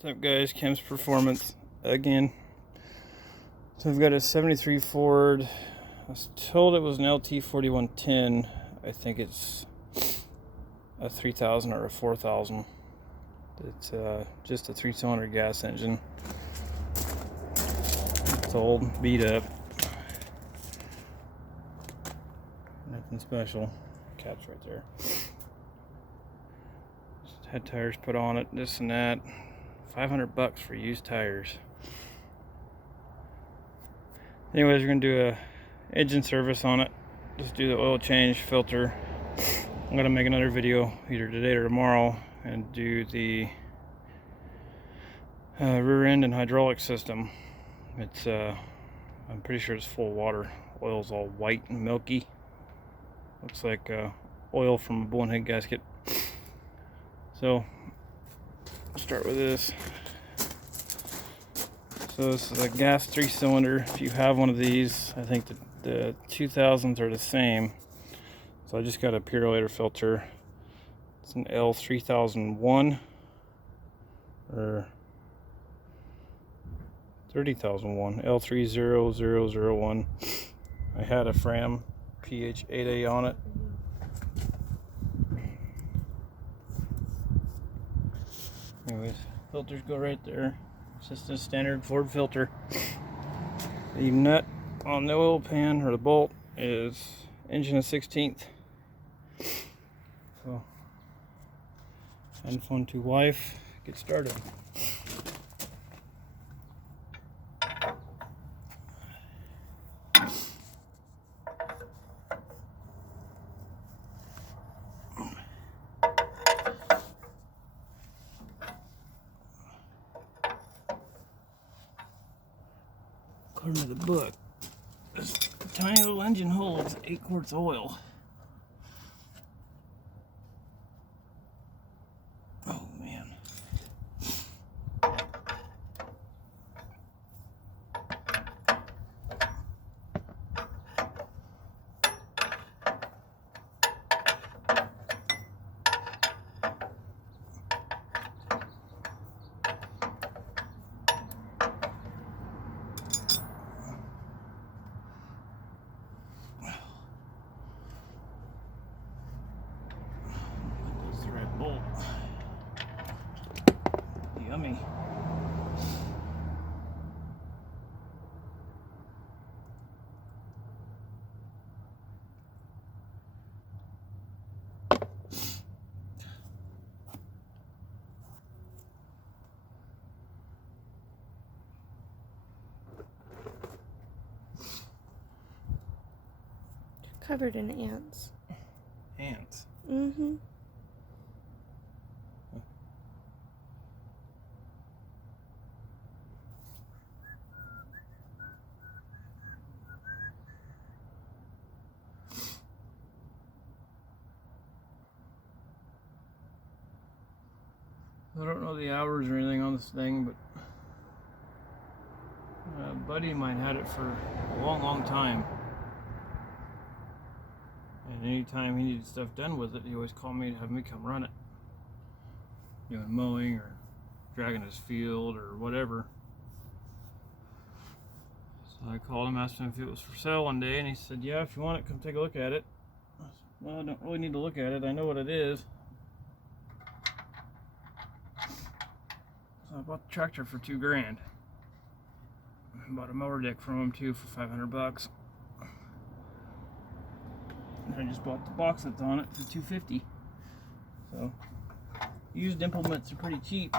What's up, guys? Kim's Performance again. So I've got a 73 Ford. I was told it was an LT 4110. I think it's a 3000 or a 4000. It's just a 3-cylinder gas engine. It's old, beat up. Nothing special. Cat's right there. Just had tires put on it, this and that. $500 for used tires. Anyways, we're gonna do a engine service on it. Just do the oil change, filter. I'm gonna make another video either today or tomorrow and do the rear end and hydraulic system. It's I'm pretty sure it's full of water. Oil's all white and milky. Looks like oil from a bonehead gasket. So I'll start with this. So this is a gas 3-cylinder. If you have one of these, I think the 2000s are the same. So I just got a Purolator filter. It's an L3001 or 30001, L30001. I had a Fram PH8A on it. Anyways, filters go right there. It's just a standard Ford filter. The nut on the oil pan or the bolt is engine of 16th. So, and phone to wife, get started. According to the book, this tiny little engine holds 8 quarts of oil. Oh man. That's the right bolt. Yummy. Covered in ants. Ants. Mm-hmm. I don't know the hours or anything on this thing, but a buddy of mine had it for a long time. And anytime he needed stuff done with it, he always called me to have me come run it. Doing mowing or dragging his field or whatever. So I called him, asked him if it was for sale one day, and he said, yeah, if you want it, come take a look at it. I said, well, I don't really need to look at it. I know what it is. So I bought the tractor for $2,000. I bought a mower deck from him too for $500. And I just bought the box that's on it for $250. So used implements are pretty cheap.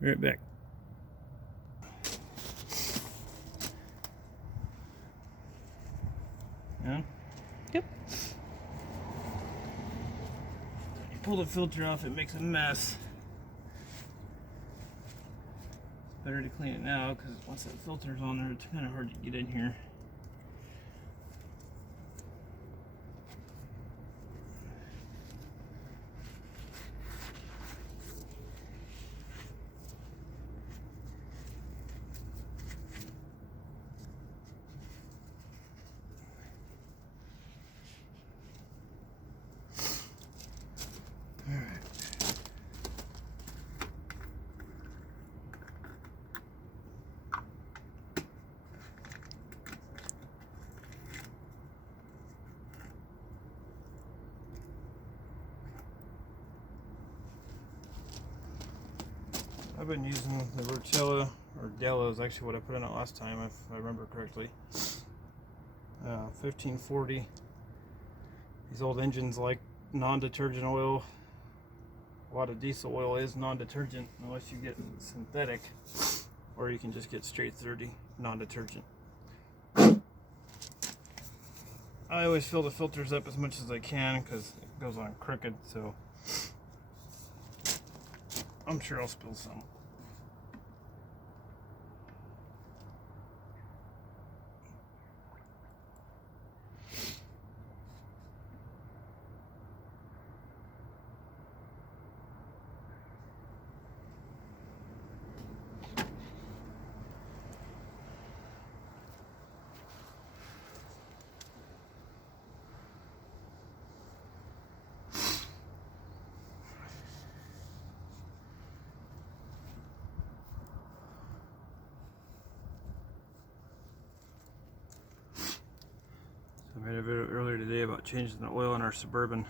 Be right back. pull the filter off, it makes a mess. Better to clean it now because once that filter's on there, it's kind of hard to get in here. I've been using the Rotella, or Della is actually what I put in it last time, if I remember correctly. 1540. These old engines like non-detergent oil. A lot of diesel oil is non-detergent unless you get synthetic, or you can just get straight 30 non-detergent. I always fill the filters up as much as I can because it goes on crooked, so I'm sure I'll spill some. I made a video earlier today about changing the oil in our Suburban.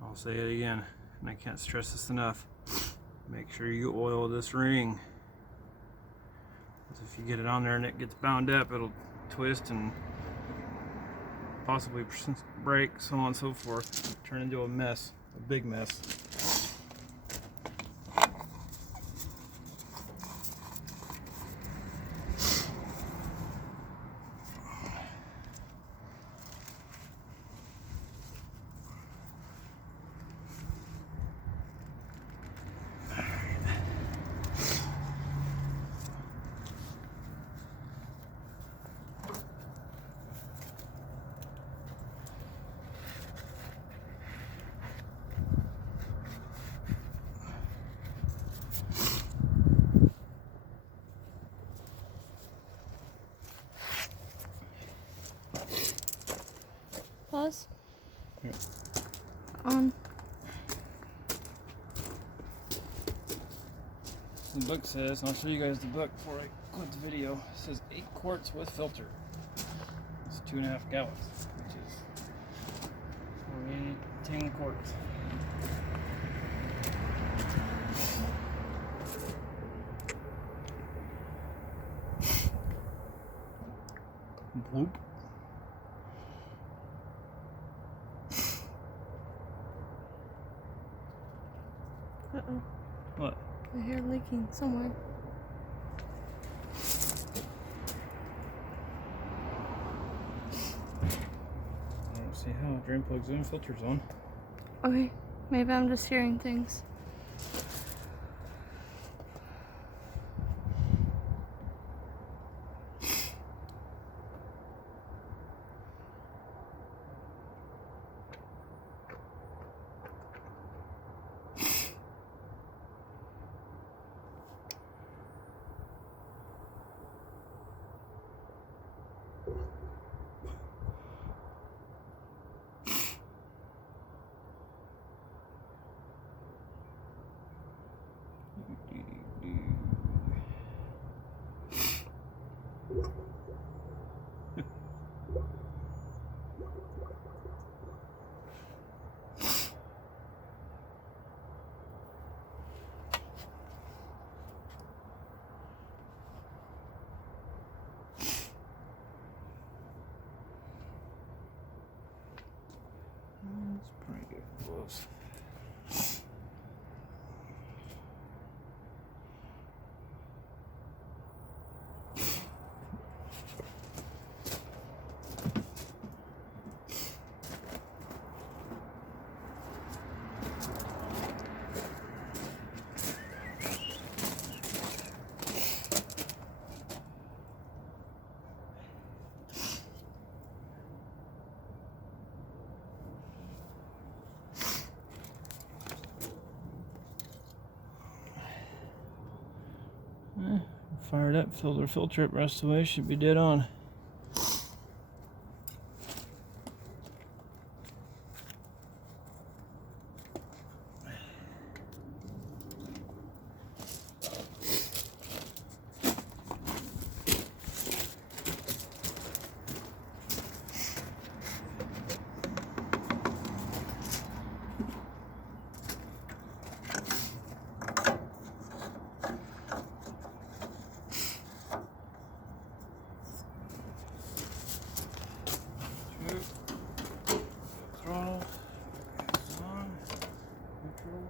I'll say it again, and I can't stress this enough. Make sure you oil this ring. Because if you get it on there and it gets bound up, it'll twist and possibly break, so on and so forth. Turn into a mess, a big mess. Pause. Yeah. On. The book says, and I'll show you guys the book before I quit the video. It says 8 quarts with filter. It's 2.5 gallons, which is 10 quarts. Bloop. Uh-oh. What? I hear leaking somewhere. I don't see how. Drain plugs in, filters on. Okay, maybe I'm just hearing things. That's pretty good close. Fire it up, filter it, rest away, should be dead on. Throttle. On. Neutral.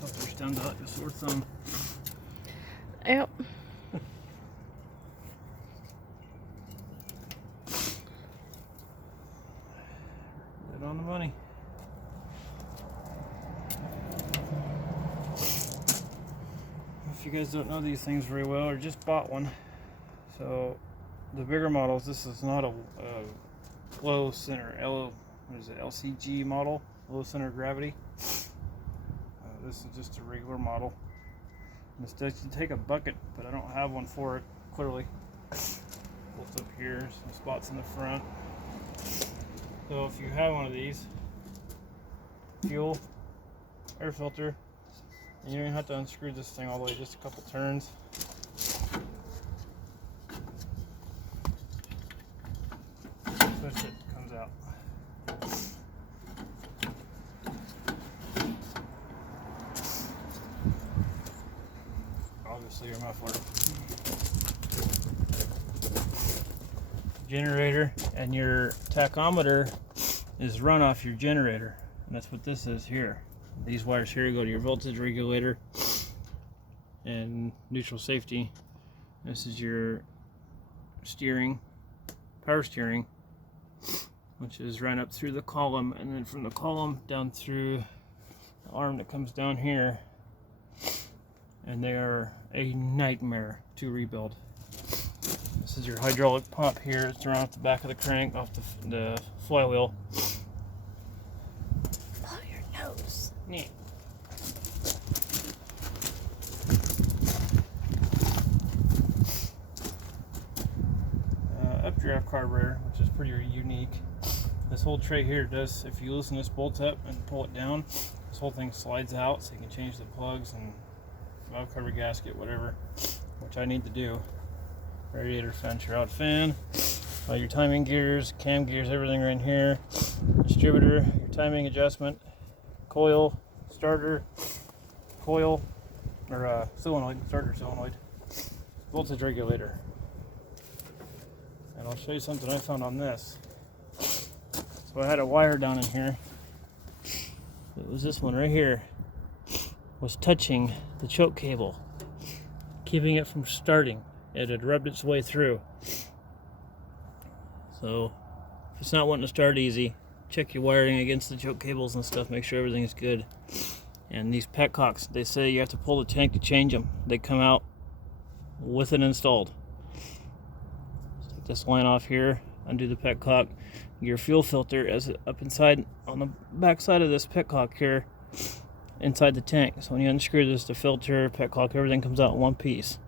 Filter's down to like a sore thumb. Yep. Right on the money. If you guys don't know these things very well or just bought one, so the bigger models, this is not a low center LCG model, low center of gravity. This is just a regular model. This does take a bucket, but I don't have one for it, clearly. Both up here, some spots in the front. So if you have one of these, fuel, air filter, and you don't even have to unscrew this thing all the way, just a couple turns. Push it, comes out. Obviously your muffler. Generator, and your tachometer is run off your generator, and that's what this is here. These wires here go to your voltage regulator and neutral safety. This is your steering, power steering, which is run up through the column, and then from the column down through the arm that comes down here, and they are a nightmare to rebuild. This is your hydraulic pump here. It's run off the back of the crank, off the flywheel. Blow your nose. Yeah. Updraft carburetor, which is pretty unique. This whole tray here does, if you loosen this bolt up and pull it down, this whole thing slides out, so you can change the plugs and valve cover gasket, whatever, which I need to do. Radiator fan, shroud fan, all your timing gears, cam gears, everything right in here. Distributor, your timing adjustment, coil, starter, coil, or solenoid, starter solenoid, voltage regulator. And I'll show you something I found on this. So I had a wire down in here. It was this one right here. Was touching the choke cable, keeping it from starting. It had rubbed its way through. So if it's not wanting to start easy, check your wiring against the choke cables and stuff, make sure everything is good. And these petcocks, they say you have to pull the tank to change them. They come out with it installed. Let's take this line off here, undo the petcock. Your fuel filter is up inside on the back side of this petcock here, inside the tank. So when you unscrew this, the filter, petcock, everything comes out in one piece.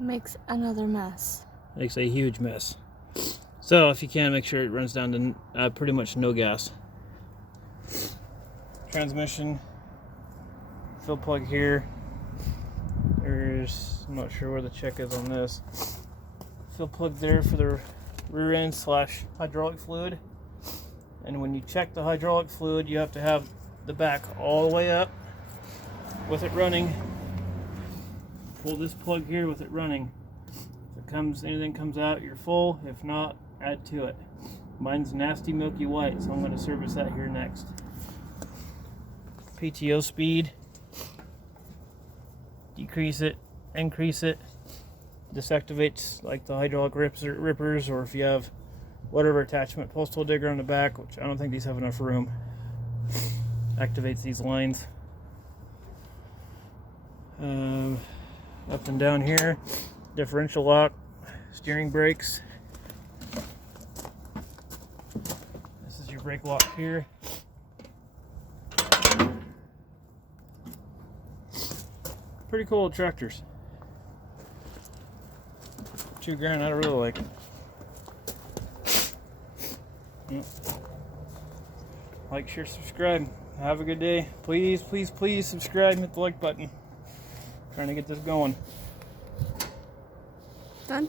Makes another mess. Makes a huge mess. So if you can, make sure it runs down to pretty much no gas. Transmission, fill plug here. There's, I'm not sure where the check is on this. fill plug there for the rear end / hydraulic fluid. And when you check the hydraulic fluid, you have to have the back all the way up with it running. Pull this plug here with it running. If anything comes out, you're full. If not, add to it. Mine's nasty milky white, so I'm going to service that here next. PTO speed. Decrease it, increase it. This activates like the hydraulic rippers, or if you have whatever attachment, postal digger on the back, which I don't think these have enough room. Activates these lines. Up and down here, differential lock, steering brakes. This is your brake lock here. Pretty cool tractors. $2,000, I really like it. Yep. Like, share, subscribe. Have a good day. Please, please, please subscribe and hit the like button. Trying to get this going. Done?